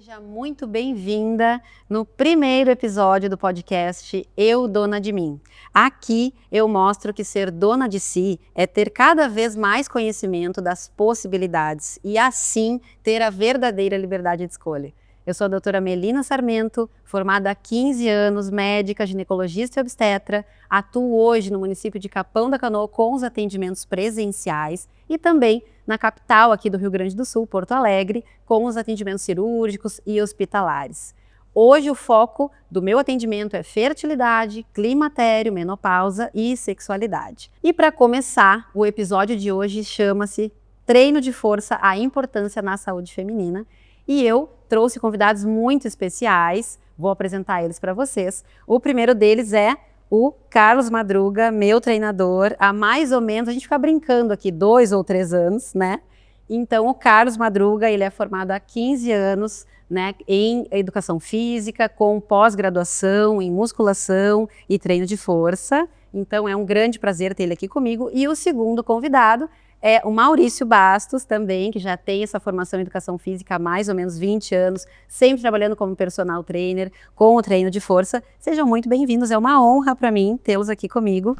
Seja muito bem-vinda no primeiro episódio do podcast Eu, Dona de Mim. Aqui eu mostro que ser dona de si é ter cada vez mais conhecimento das possibilidades e assim ter a verdadeira liberdade de escolha. Eu sou a doutora Melina Sarmento, formada há 15 anos, médica, ginecologista e obstetra, atuo hoje no município de Capão da Canoa com os atendimentos presenciais e também na capital aqui do Rio Grande do Sul, Porto Alegre, com os atendimentos cirúrgicos e hospitalares. Hoje o foco do meu atendimento é fertilidade, climatério, menopausa e sexualidade. E para começar, o episódio de hoje chama-se Treino de Força, a importância na saúde feminina. E eu trouxe convidados muito especiais, vou apresentar eles para vocês. O primeiro deles é o Carlos Madruga, meu treinador, há mais ou menos, a gente fica brincando aqui, 2 ou 3 anos, né? Então, o Carlos Madruga, ele é formado há 15 anos, né, em educação física, com pós-graduação em musculação e treino de força. Então, é um grande prazer ter ele aqui comigo. E o segundo convidado é o Maurício Bastos, também, que já tem essa formação em educação física há mais ou menos 20 anos, sempre trabalhando como personal trainer, com o treino de força. Sejam muito bem-vindos, é uma honra para mim tê-los aqui comigo.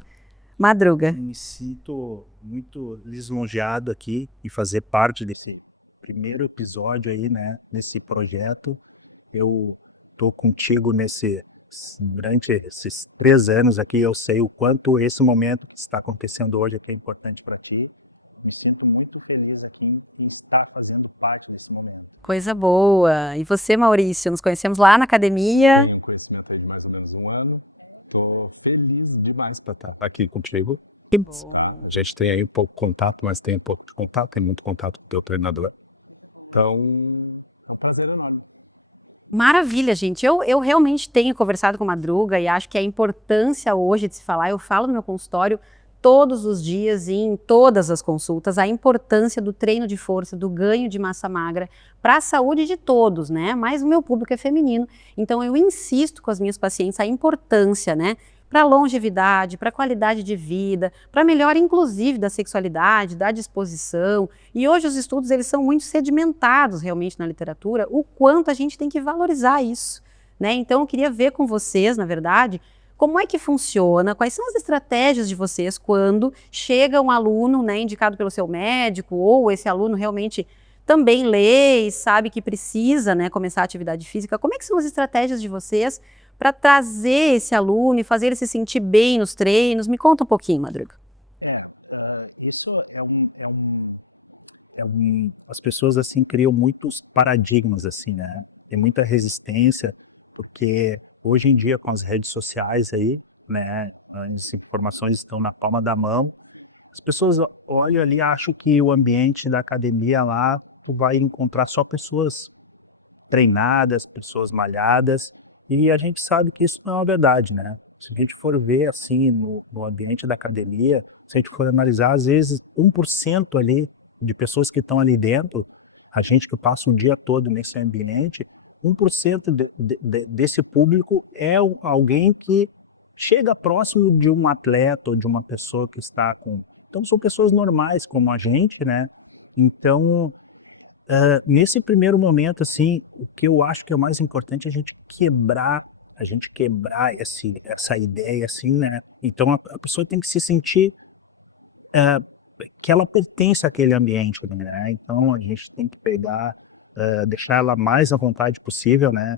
Madruga. Me sinto muito lisonjeado aqui em fazer parte desse primeiro episódio aí, né, nesse projeto. Eu tô contigo durante esses 3 anos aqui, eu sei o quanto esse momento que está acontecendo hoje é importante para ti. Me sinto muito feliz aqui em estar fazendo parte desse momento. Coisa boa. E você, Maurício? Nos conhecemos lá na academia. Tenho conhecimento aí de mais ou menos 1 ano. Tô feliz demais para estar aqui contigo. A gente tem aí pouco contato, mas tem pouco contato, tem muito contato com o teu treinador. Então, é um prazer enorme. Maravilha, gente. Eu realmente tenho conversado com a Madruga e acho que a importância hoje de se falar, eu falo no meu consultório todos os dias e em todas as consultas, a importância do treino de força, do ganho de massa magra para a saúde de todos, né? Mas o meu público é feminino, então eu insisto com as minhas pacientes a importância, né? Para longevidade, para qualidade de vida, para melhora inclusive da sexualidade, da disposição. E hoje os estudos eles são muito sedimentados realmente na literatura, o quanto a gente tem que valorizar isso, né? Então eu queria ver com vocês, na verdade, como é que funciona, quais são as estratégias de vocês quando chega um aluno, né, indicado pelo seu médico, ou esse aluno realmente também lê e sabe que precisa, né, começar a atividade física. Como é que são as estratégias de vocês para trazer esse aluno e fazer ele se sentir bem nos treinos? Me conta um pouquinho, Madruga. Isso as pessoas assim criam muitos paradigmas assim, né? Tem muita resistência, porque hoje em dia com as redes sociais aí, né, as informações estão na palma da mão. As pessoas olham ali e acham que o ambiente da academia lá, tu vai encontrar só pessoas treinadas, pessoas malhadas, e a gente sabe que isso não é uma verdade, né? Se a gente for ver assim no ambiente da academia, se a gente for analisar, às vezes 1% ali de pessoas que estão ali dentro, a gente que passa o dia todo nesse ambiente, 1% desse público é alguém que chega próximo de um atleta ou de uma pessoa que está com. Então são pessoas normais como a gente, né? Então, nesse primeiro momento, assim, o que eu acho que é o mais importante é a gente quebrar essa ideia, assim, né. Então a pessoa tem que se sentir, hã, que ela pertence àquele ambiente, né. Então a gente tem que pegar, deixar ela mais à vontade possível, né.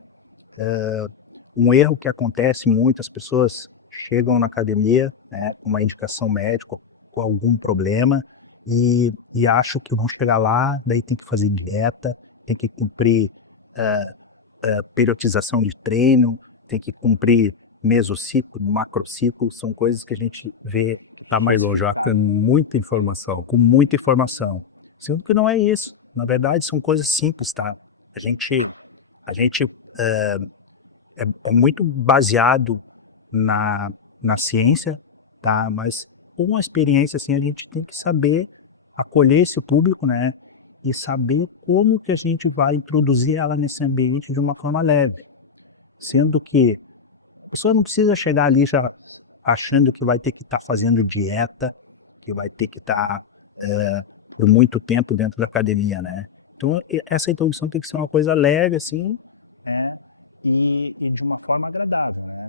Um erro que acontece muito, as pessoas chegam na academia, né, com uma indicação médica, com algum problema, e acham que vão chegar lá, daí tem que fazer dieta, tem que cumprir, hã periodização de treino, tem que cumprir mesociclo, macrociclo, são coisas que a gente vê Tá mais longe, já com muita informação. com muita informação, sendo que não é isso. Na verdade, são coisas simples, tá? A gente é muito baseado na ciência, tá? Mas com a experiência, assim, a gente tem que saber acolher esse público, né? E saber como que a gente vai introduzir ela nesse ambiente de uma forma leve. Sendo que a pessoa não precisa chegar ali já achando que vai ter que estar fazendo dieta, que vai ter que estar por muito tempo dentro da academia, né. Então, essa introdução tem que ser uma coisa leve, assim, e de uma forma agradável, né?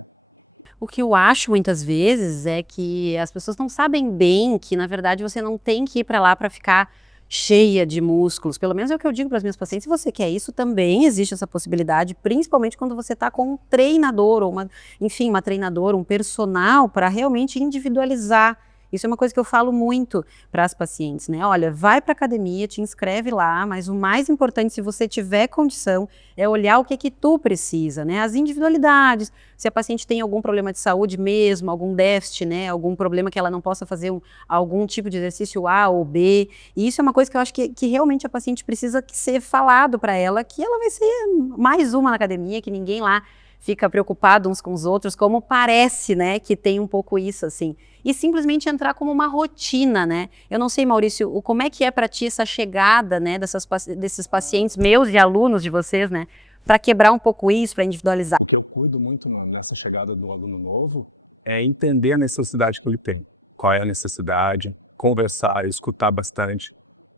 O que eu acho muitas vezes é que as pessoas não sabem bem que, na verdade, você não tem que ir para lá para ficar cheia de músculos. Pelo menos é o que eu digo para as minhas pacientes. Se você quer isso, também existe essa possibilidade, principalmente quando você está com um treinador ou uma treinadora, um personal para realmente individualizar. Isso é uma coisa que eu falo muito para as pacientes, né? Olha, vai para academia, te inscreve lá, mas o mais importante, se você tiver condição, é olhar o que tu precisa, né? As individualidades, se a paciente tem algum problema de saúde mesmo, algum déficit, né? Algum problema que ela não possa fazer algum tipo de exercício A ou B. E isso é uma coisa que eu acho que realmente a paciente precisa ser falado para ela, que ela vai ser mais uma na academia, que ninguém lá fica preocupado uns com os outros, como parece, né, que tem um pouco isso, assim. E simplesmente entrar como uma rotina, né? Eu não sei, Maurício, como é que é para ti essa chegada, né, desses pacientes meus e alunos de vocês, né, para quebrar um pouco isso, para individualizar? O que eu cuido muito nessa chegada do aluno novo é entender a necessidade que ele tem. Qual é a necessidade, conversar, escutar bastante.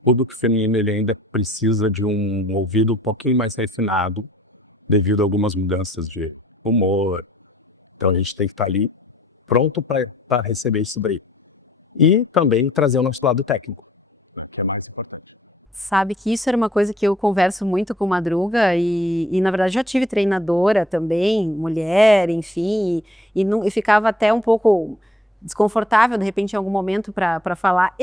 O do feminino ele ainda precisa de um ouvido um pouquinho mais refinado, devido a algumas mudanças de humor. Então a gente tem que estar ali pronto para receber isso daí. E também trazer o nosso lado técnico, que é mais importante. Sabe que isso era uma coisa que eu converso muito com Madruga e na verdade já tive treinadora também, mulher, enfim, e ficava até um pouco desconfortável de repente em algum momento para falar.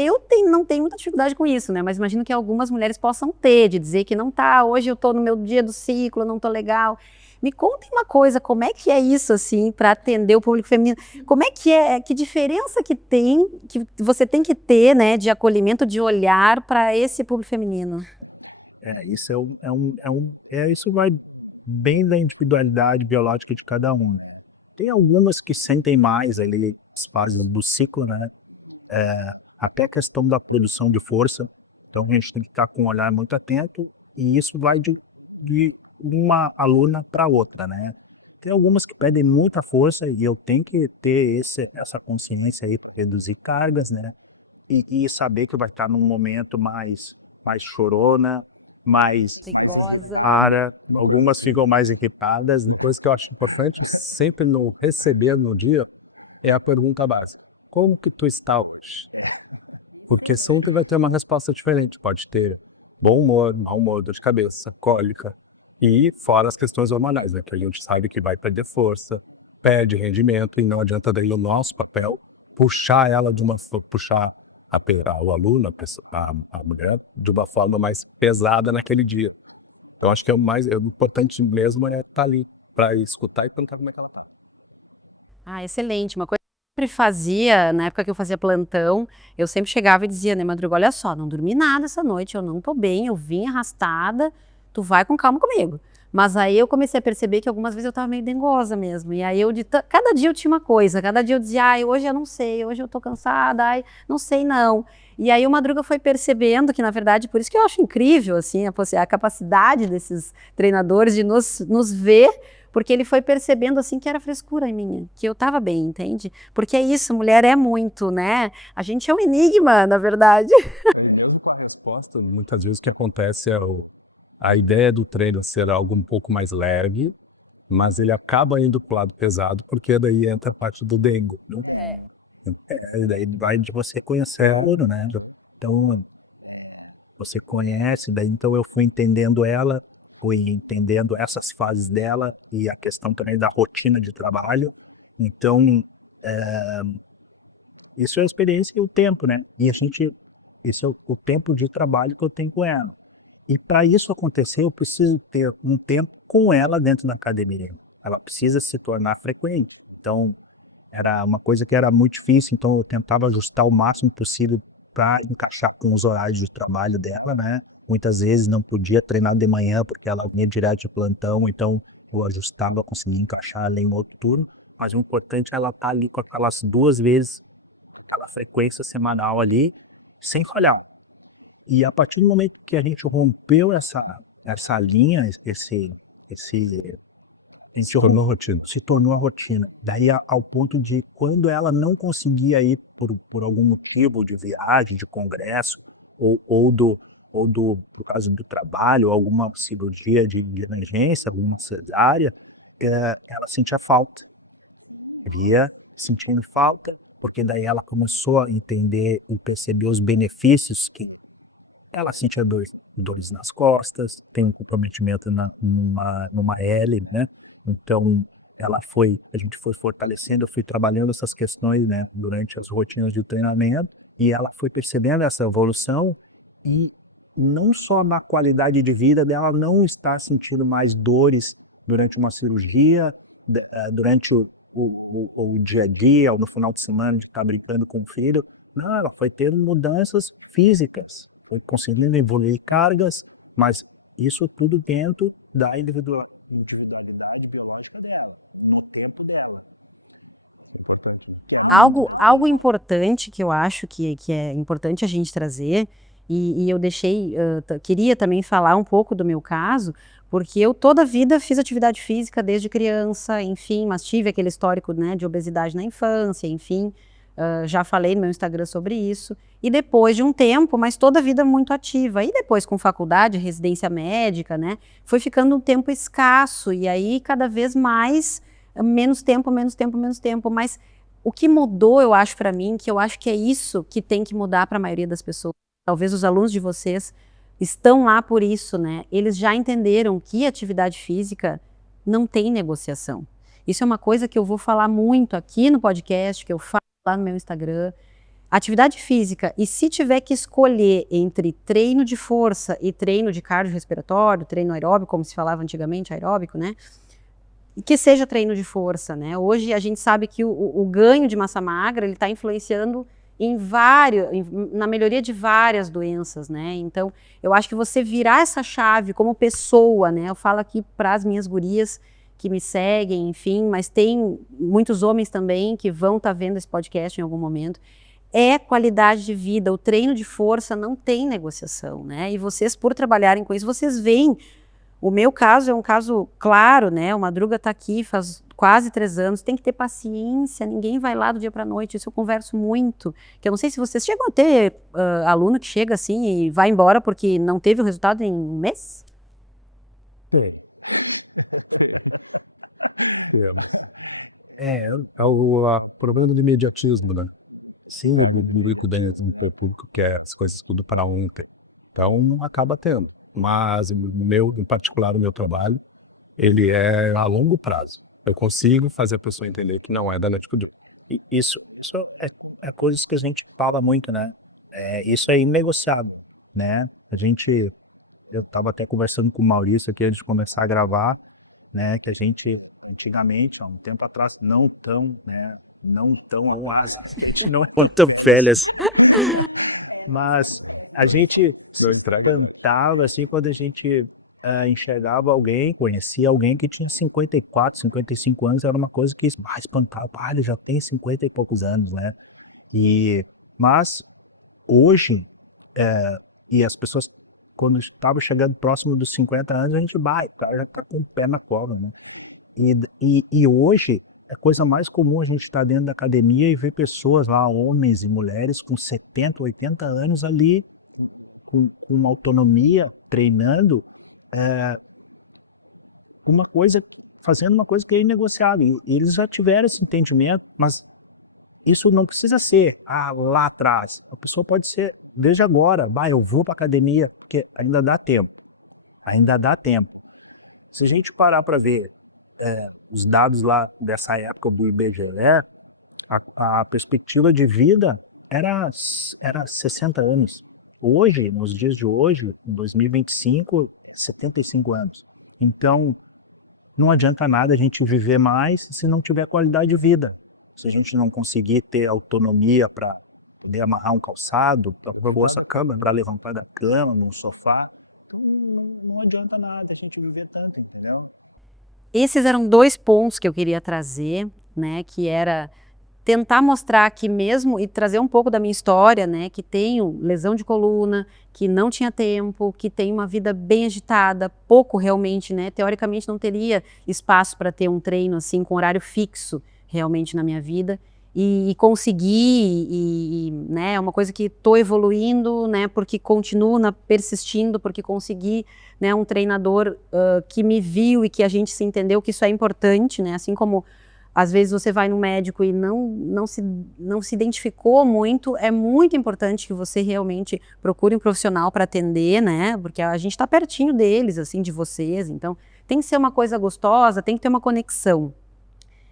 Não tenho muita dificuldade com isso, né? Mas imagino que algumas mulheres possam ter, de dizer que não tá, hoje eu tô no meu dia do ciclo, não tô legal. Me contem uma coisa, como é que é isso, assim, para atender o público feminino? Como é que que diferença que tem, que você tem que ter, né, de acolhimento, de olhar para esse público feminino? Isso isso vai bem da individualidade biológica de cada um, né. Tem algumas que sentem mais ali as fases do ciclo, né, até a questão da produção de força, então a gente tem que estar com um olhar muito atento, e isso vai de uma aluna para outra, né. Tem algumas que pedem muita força e eu tenho que ter essa consciência aí para reduzir cargas, né, e saber que vai estar num momento mais chorona, mais Perigosa. algumas ficam mais equipadas. Coisa que eu acho importante sempre no receber no dia é a pergunta básica: como que tu está hoje? Porque sempre vai ter uma resposta diferente. Pode ter bom humor, mau humor, dor de cabeça, cólica. E fora as questões hormonais, né? Que a gente sabe que vai perder força, perde rendimento, e não adianta daí no nosso papel puxar ela puxar o aluno, a mulher, de uma forma mais pesada naquele dia. Eu acho que é o importante mesmo é estar ali para escutar e perguntar como é que ela tá. Ah, excelente. Uma coisa que eu sempre fazia, na época que eu fazia plantão, eu sempre chegava e dizia, né, Madruga, olha só, não dormi nada essa noite, eu não tô bem, eu vim arrastada, tu vai com calma comigo. Mas aí eu comecei a perceber que algumas vezes eu tava meio dengosa mesmo. E aí cada dia eu tinha uma coisa, cada dia eu dizia, ai, hoje eu não sei, hoje eu tô cansada, ai, não sei não. E aí o Madruga foi percebendo que, na verdade, por isso que eu acho incrível, assim, a capacidade desses treinadores de nos ver, porque ele foi percebendo, assim, que era frescura em mim, que eu tava bem, entende? Porque é isso, mulher é muito, né? A gente é um enigma, na verdade. E mesmo com a resposta, muitas vezes o que acontece é a ideia do treino ser algo um pouco mais leve, mas ele acaba indo para o lado pesado, porque daí entra a parte do dengo, né? Daí vai de você conhecer a aluno, né. Então, você conhece, daí então eu fui entendendo ela, fui entendendo essas fases dela e a questão também da rotina de trabalho. Então, eh, isso é a experiência e o tempo, né. E a gente Isso é o tempo de trabalho que eu tenho com ela. E para isso acontecer, eu preciso ter um tempo com ela dentro da academia. Ela precisa se tornar frequente. Então, era uma coisa que era muito difícil, então eu tentava ajustar o máximo possível para encaixar com os horários de trabalho dela, né. Muitas vezes não podia treinar de manhã, porque ela vinha direto de plantão, então eu ajustava, conseguia encaixar ela em outro turno, mas o importante é ela estar ali com aquelas 2 vezes, aquela frequência semanal ali, sem falhar. E a partir do momento que a gente rompeu essa linha, esse a gente Tornou rotina. se tornou a rotina. Daí ao ponto de quando ela não conseguia ir por algum motivo de viagem, de congresso ou ou por causa do trabalho, alguma cirurgia de emergência, alguma cesárea, ela sentia falta. Via sentindo falta, porque daí ela começou a entender e perceber os benefícios que ela sentia dores nas costas, tem um comprometimento numa L, né, então a gente foi fortalecendo, eu fui trabalhando essas questões, né, durante as rotinas de treinamento, e ela foi percebendo essa evolução, e não só na qualidade de vida dela, não estar sentindo mais dores durante uma cirurgia, durante o dia a dia, ou no final de semana de estar brincando com o filho, não, ela foi tendo mudanças físicas, ou conseguindo evoluir cargas, mas isso tudo dentro da individualidade biológica dela, no tempo dela. Importante. Algo importante que eu acho que é importante a gente trazer, e eu deixei, queria também falar um pouco do meu caso, porque eu toda a vida fiz atividade física desde criança, enfim, mas tive aquele histórico, né, de obesidade na infância, enfim, já falei no meu Instagram sobre isso, e depois de um tempo, mas toda a vida muito ativa, e depois com faculdade, residência médica, né, foi ficando um tempo escasso, e aí cada vez mais, menos tempo, mas o que mudou, eu acho, para mim, que eu acho que é isso que tem que mudar para a maioria das pessoas, talvez os alunos de vocês estão lá por isso, né, eles já entenderam que atividade física não tem negociação. Isso é uma coisa que eu vou falar muito aqui no podcast, que eu falo lá no meu Instagram. Atividade física, e se tiver que escolher entre treino de força e treino de cardiorrespiratório, treino aeróbico, como se falava antigamente, aeróbico, né? Que seja treino de força, né? Hoje a gente sabe que o ganho de massa magra, ele está influenciando na melhoria de várias doenças, né? Então, eu acho que você virar essa chave como pessoa, né? Eu falo aqui para as minhas gurias que me seguem, enfim, mas tem muitos homens também que vão estar vendo esse podcast em algum momento. É qualidade de vida, o treino de força não tem negociação, né? E vocês, por trabalharem com isso, vocês veem. O meu caso é um caso claro, né? O Madruga está aqui faz quase 3 anos, tem que ter paciência, ninguém vai lá do dia para a noite, isso eu converso muito, que eu não sei se vocês chegam a ter aluno que chega assim e vai embora porque não teve o resultado em um mês? É o problema do imediatismo, né? Sim, o público dentro do público quer as coisas tudo para ontem, então não acaba tendo. Mas em particular, o meu trabalho, ele é a longo prazo. Eu consigo fazer a pessoa entender que não é da noite pro dia. E isso é coisas que a gente fala muito, né, isso é inegociável, né, eu estava até conversando com o Maurício aqui antes de começar a gravar, né, que a gente antigamente, há um tempo atrás, não tão a gente não é tão velhas, mas a gente cantava, assim, quando a gente, enxergava alguém, conhecia alguém que tinha 54, 55 anos, era uma coisa que espantava, ele já tem 50 e poucos anos, né. E mas hoje, e as pessoas quando estavam chegando próximo dos 50 anos, a gente: o cara já tá com o pé na cova, né. E hoje, a coisa mais comum a gente estar dentro da academia e ver pessoas lá, homens e mulheres com 70, 80 anos ali, com uma autonomia, treinando, eh, uma coisa fazendo uma coisa que é inegociável. E eles já tiveram esse entendimento, mas isso não precisa ser, lá atrás. A pessoa pode ser desde agora: eu vou para academia", porque ainda dá tempo, ainda dá tempo. Se a gente parar para ver, os dados lá dessa época do IBGE, a perspectiva de vida era 60 anos. Hoje, nos dias de hoje, em 2025, 75 anos. Então, não adianta nada a gente viver mais se não tiver qualidade de vida. Se a gente não conseguir ter autonomia para poder amarrar um calçado, para pôr essa cama, para levantar da cama, no sofá, então não adianta nada a gente viver tanto, entendeu? Esses eram 2 pontos que eu queria trazer, né, que era tentar mostrar que mesmo e trazer um pouco da minha história, né, que tenho lesão de coluna, que não tinha tempo, que tenho uma vida bem agitada, pouco realmente, né, teoricamente não teria espaço para ter um treino assim com horário fixo realmente na minha vida, e conseguir, né, é uma coisa que estou evoluindo, né, porque continuo persistindo, porque consegui, né, um treinador que me viu e que a gente se entendeu que isso é importante, né, assim como às vezes você vai no médico e não se identificou muito, é muito importante que você realmente procure um profissional para atender, né, porque a gente está pertinho deles, assim, de vocês, então tem que ser uma coisa gostosa, tem que ter uma conexão.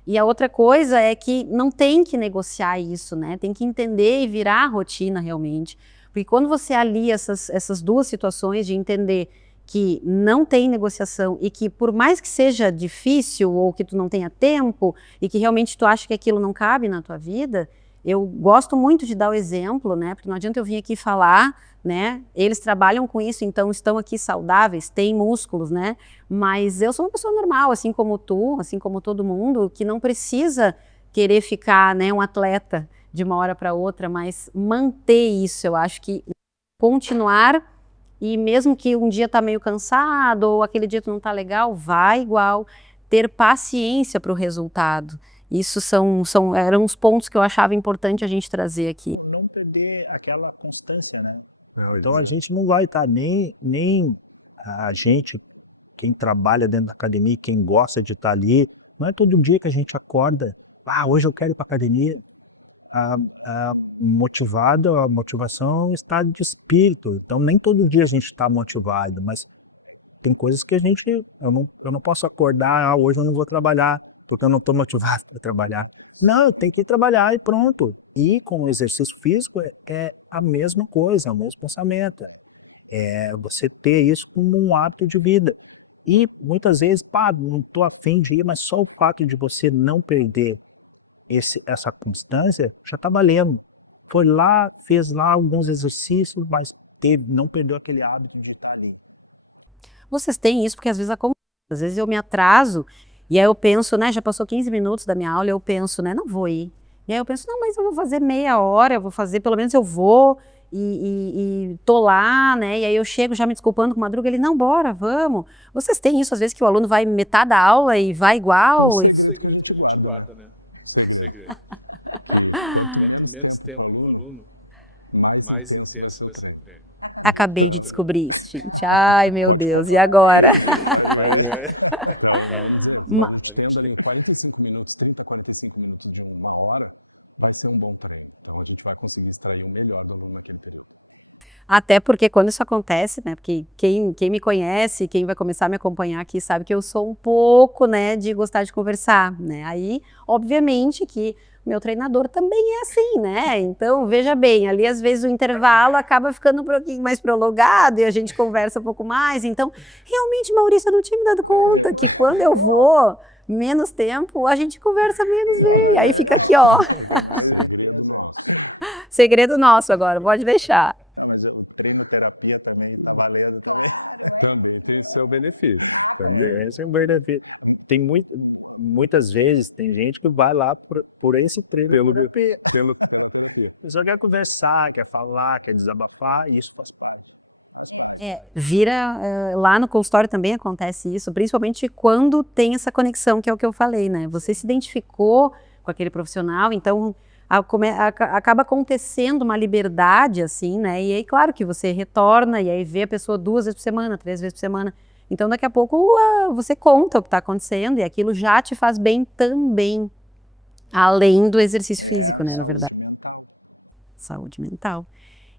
E a outra coisa é que não tem que negociar isso, né? Tem que entender e virar a rotina realmente. Porque quando você alia essas duas situações de entender que não tem negociação e que por mais que seja difícil ou que tu não tenha tempo e que realmente tu acha que aquilo não cabe na tua vida, eu gosto muito de dar o exemplo, né? Porque não adianta eu vir aqui falar, né? Eles trabalham com isso, então estão aqui saudáveis, têm músculos, né? Mas eu sou uma pessoa normal, assim como tu, assim como todo mundo, que não precisa querer ficar, né, um atleta de uma hora para outra, mas manter isso, eu acho que continuar e mesmo que um dia tá meio cansado ou aquele dia tu não tá legal, vai igual, ter paciência para o resultado. Isso eram os pontos que eu achava importante a gente trazer aqui. Não perder aquela constância, né? Então a gente não vai estar nem a gente, quem trabalha dentro da academia, quem gosta de estar ali, não é todo dia que a gente acorda, hoje eu quero ir para academia, motivado, a motivação é um estado de espírito, então nem todo dia a gente está motivado, mas tem coisas que eu não posso acordar, hoje eu não vou trabalhar, porque eu não estou motivado para trabalhar. Não, tem que trabalhar e pronto. E com o exercício físico é a mesma coisa, é o mesmo pensamento. É você ter isso como um hábito de vida. E muitas vezes, não estou afim de ir, mas só o fato de você não perder essa constância já está valendo. Foi lá, fez lá alguns exercícios, mas não perdeu aquele hábito de estar ali. Vocês têm isso porque às vezes acontece, às vezes eu me atraso e aí eu penso, né, já passou 15 minutos da minha aula e eu penso, né, não vou ir. E aí eu penso, não, mas eu vou fazer meia hora, eu vou fazer, pelo menos eu vou e tô lá, né, e aí eu chego já me desculpando com o Madruga, ele, não, bora, vamos. Vocês têm isso às vezes que o aluno vai metade da aula e vai igual? É um segredo que a gente guarda, né? Isso é um segredo. Quanto menos tempo ali o aluno, mais intenso vai ser o treino. Acabei de descobrir isso, gente. Ai, meu Deus, e agora? A gente tem 45 minutos, 30, 45 minutos de uma hora, vai ser um bom treino. Então a gente vai conseguir extrair o melhor do aluno naquele treino. Até porque quando isso acontece, né, porque quem me conhece, quem vai começar a me acompanhar aqui sabe que eu sou um pouco, né, de gostar de conversar, né, aí, obviamente que meu treinador também é assim, né, então, veja bem, ali às vezes o intervalo acaba ficando um pouquinho mais prolongado e a gente conversa um pouco mais, então, realmente, Maurício, eu não tinha me dado conta que quando eu vou menos tempo, a gente conversa menos, e aí fica aqui, ó, segredo nosso agora, pode deixar. Mas o treino terapia também está valendo também. Também tem seu benefício. Também esse é um benefício. Tem muitas vezes, tem gente que vai lá por esse treino terapia. Pela terapia. A pessoa quer conversar, quer falar, quer desabafar, e isso faz parte. Lá no consultório também acontece isso, principalmente quando tem essa conexão, que é o que eu falei, né? Você se identificou com aquele profissional, então acaba acontecendo uma liberdade, assim, né? E aí, claro que você retorna e aí vê a pessoa 2 vezes por semana, 3 vezes por semana. Então, daqui a pouco, você conta o que está acontecendo e aquilo já te faz bem também, além do exercício físico, né? Na verdade. Saúde mental.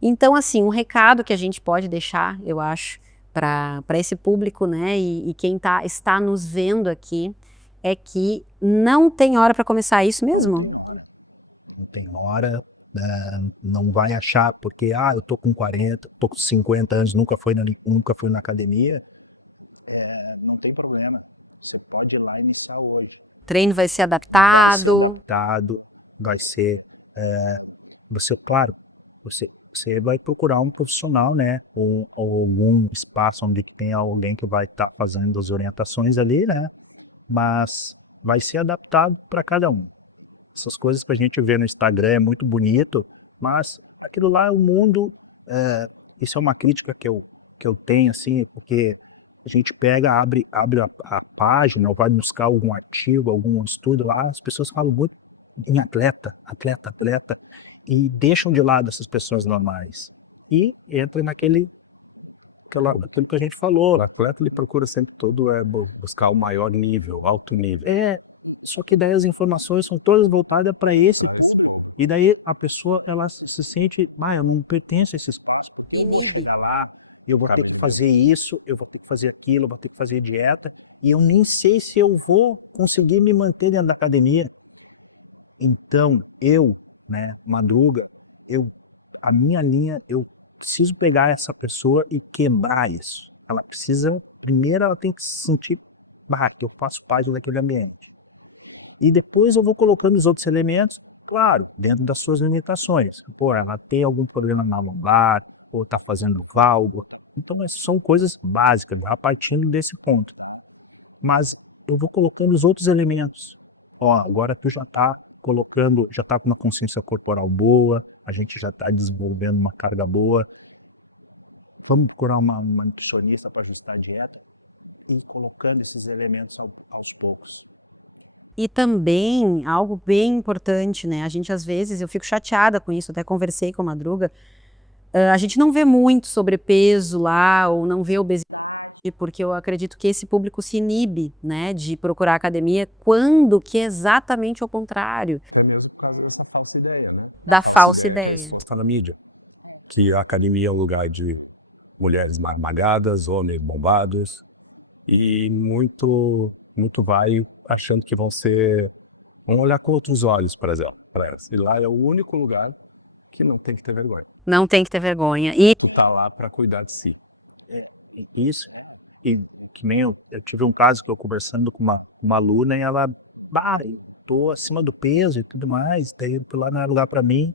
Então, assim, um recado que a gente pode deixar, eu acho, para esse público, né, e quem está nos vendo aqui, é que não tem hora para começar isso mesmo? Não tem hora, não vai achar porque, eu tô com 40, tô com 50 anos, nunca fui na academia, não tem problema. Você pode ir lá e iniciar hoje. O treino vai ser adaptado. Vai ser, claro, você vai procurar um profissional, né, ou algum espaço onde tem alguém que vai estar fazendo as orientações ali, né, mas vai ser adaptado para cada um. Essas coisas que a gente vê no Instagram é muito bonito, mas aquilo lá é o mundo, isso é uma crítica que eu tenho, assim, porque a gente pega, abre a página, ou vai buscar algum artigo, algum estudo lá, as pessoas falam muito, em atleta, e deixam de lado essas pessoas normais. E entra aquilo que a gente falou, O atleta ele procura sempre todo buscar o maior nível, alto nível. só que daí as informações são todas voltadas para esse tudo. E daí a pessoa, ela se sente, eu não pertenço a esse espaço, porque eu vou Inibe. chegar lá, eu vou ter que fazer isso, eu vou ter que fazer aquilo, eu vou ter que fazer dieta, e eu nem sei se eu vou conseguir me manter dentro da academia. Então, né, Madruga, a minha linha, eu preciso pegar essa pessoa e quebrar isso. Primeiro ela tem que se sentir, que eu faço parte daquele ambiente. E depois eu vou colocando os outros elementos, claro, dentro das suas limitações. Pô, ela tem algum problema na lombar, ou tá fazendo cálculo. Então, são coisas básicas, já partindo desse ponto. Mas eu vou colocando os outros elementos. Agora tu já tá com uma consciência corporal boa, a gente já tá desenvolvendo uma carga boa. Vamos procurar uma nutricionista para ajustar a dieta e colocando esses elementos aos poucos. E também, algo bem importante, né? A gente, às vezes, eu fico chateada com isso, até conversei com a Madruga, a gente não vê muito sobrepeso lá, ou não vê obesidade, porque eu acredito que esse público se inibe, né, de procurar academia, quando que é exatamente o contrário. Até mesmo por causa dessa falsa ideia, né? Da falsa ideia. Está na mídia, que a academia é um lugar de mulheres magras, homens bombados, e muito vai achando que vão olhar com outros olhos para elas. E lá é o único lugar que não tem que ter vergonha. Não tem que ter vergonha. E Tu tá lá para cuidar de si. Isso, e que nem eu tive um caso que eu conversando com uma aluna, e ela, eu tô acima do peso e tudo mais, daí lá não é lugar para mim,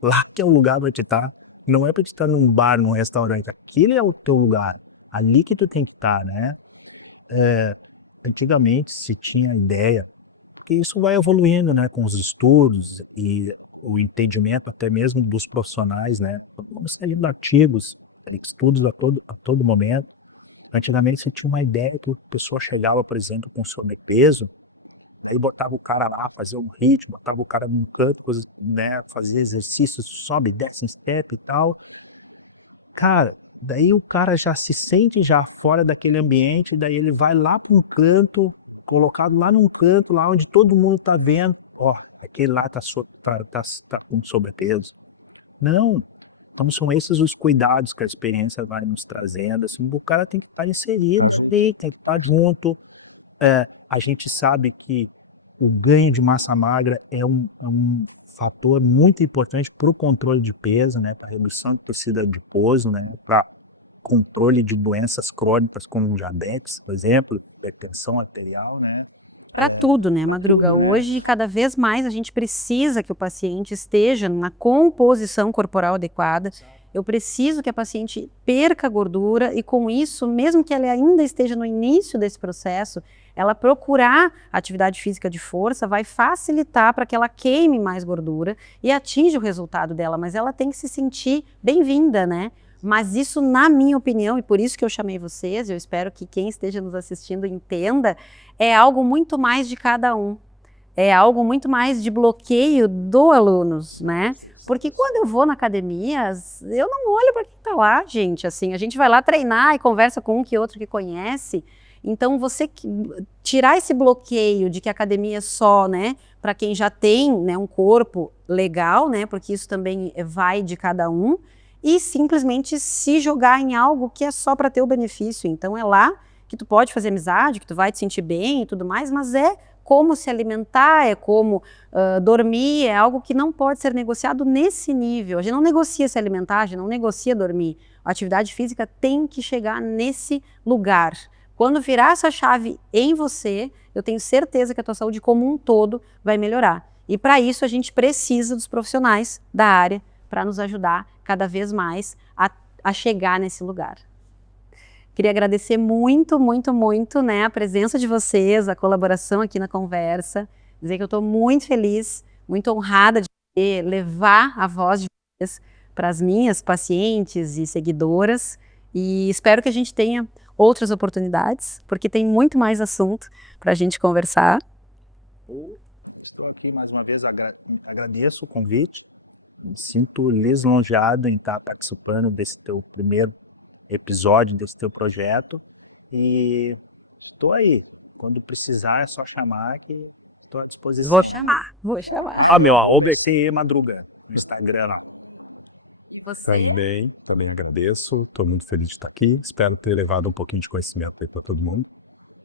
lá que é o lugar pra te estar. Não é pra te estar num bar, num restaurante, aquele é o teu lugar, ali que tu tem que estar, né? Antigamente se tinha ideia, porque isso vai evoluindo, né, com os estudos e o entendimento até mesmo dos profissionais, né? Vamos saindo artigos, estudos a todo momento. Antigamente você tinha uma ideia que a pessoa chegava, por exemplo, com sobrepeso, aí botava o cara lá, fazia um ritmo, botava o cara num canto, né, fazia exercícios, sobe, desce, step e tal. Cara, daí o cara já se sente já fora daquele ambiente, daí ele vai lá para um canto, colocado lá num canto, lá onde todo mundo tá vendo, aquele lá tá com sobrepeso. Não, então são esses os cuidados que a experiência vai nos trazendo, assim, o cara tem que estar inserido, tem que estar junto. A gente sabe que o ganho de massa magra é um fator muito importante para o controle de peso, né, para redução de torcida de pouso, né, para controle de doenças crônicas como diabetes, por exemplo, hipertensão arterial, né. para tudo, né, Madruga? Hoje, cada vez mais, a gente precisa que o paciente esteja na composição corporal adequada. Eu preciso que a paciente perca gordura e, com isso, mesmo que ela ainda esteja no início desse processo, ela procurar atividade física de força vai facilitar para que ela queime mais gordura e atinja o resultado dela, mas ela tem que se sentir bem-vinda, né? Mas isso, na minha opinião, e por isso que eu chamei vocês, eu espero que quem esteja nos assistindo entenda, é algo muito mais de cada um. É algo muito mais de bloqueio do alunos, né? Porque quando eu vou na academia, eu não olho para quem está lá, gente. Assim, a gente vai lá treinar e conversa com um que outro que conhece. Então, você tirar esse bloqueio de que a academia é só, né, para quem já tem, né, um corpo legal, né, porque isso também vai de cada um, e simplesmente se jogar em algo que é só para ter o benefício. Então, é lá que tu pode fazer amizade, que tu vai te sentir bem e tudo mais, mas é como se alimentar, é como dormir, é algo que não pode ser negociado nesse nível. A gente não negocia se alimentar, a gente não negocia dormir. A atividade física tem que chegar nesse lugar. Quando virar essa chave em você, eu tenho certeza que a tua saúde como um todo vai melhorar. E para isso a gente precisa dos profissionais da área para nos ajudar cada vez mais a chegar nesse lugar. Queria agradecer muito, muito, muito, né, a presença de vocês, a colaboração aqui na conversa. Dizer que eu estou muito feliz, muito honrada de poder levar a voz de vocês para as minhas pacientes e seguidoras. E espero que a gente tenha outras oportunidades, porque tem muito mais assunto para a gente conversar. estou aqui mais uma vez, agradeço o convite, me sinto lisonjeado em estar participando desse teu primeiro episódio, desse teu projeto, e estou aí. Quando precisar é só chamar que estou à disposição. Vou chamar, vou chamar. Meu, OBT Madruga, no Instagram. E você? Também agradeço, estou muito feliz de estar aqui, espero ter levado um pouquinho de conhecimento aí para todo mundo.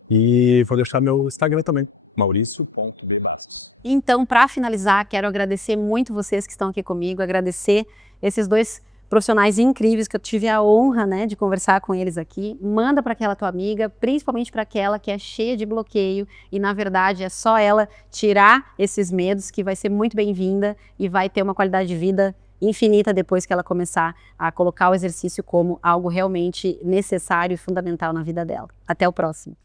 E vou deixar meu Instagram também, mauricio.bbastos. Então, para finalizar, quero agradecer muito vocês que estão aqui comigo, agradecer esses dois profissionais incríveis que eu tive a honra, né, de conversar com eles aqui. Manda para aquela tua amiga, principalmente para aquela que é cheia de bloqueio e, na verdade, é só ela tirar esses medos que vai ser muito bem-vinda e vai ter uma qualidade de vida infinita depois que ela começar a colocar o exercício como algo realmente necessário e fundamental na vida dela. Até o próximo.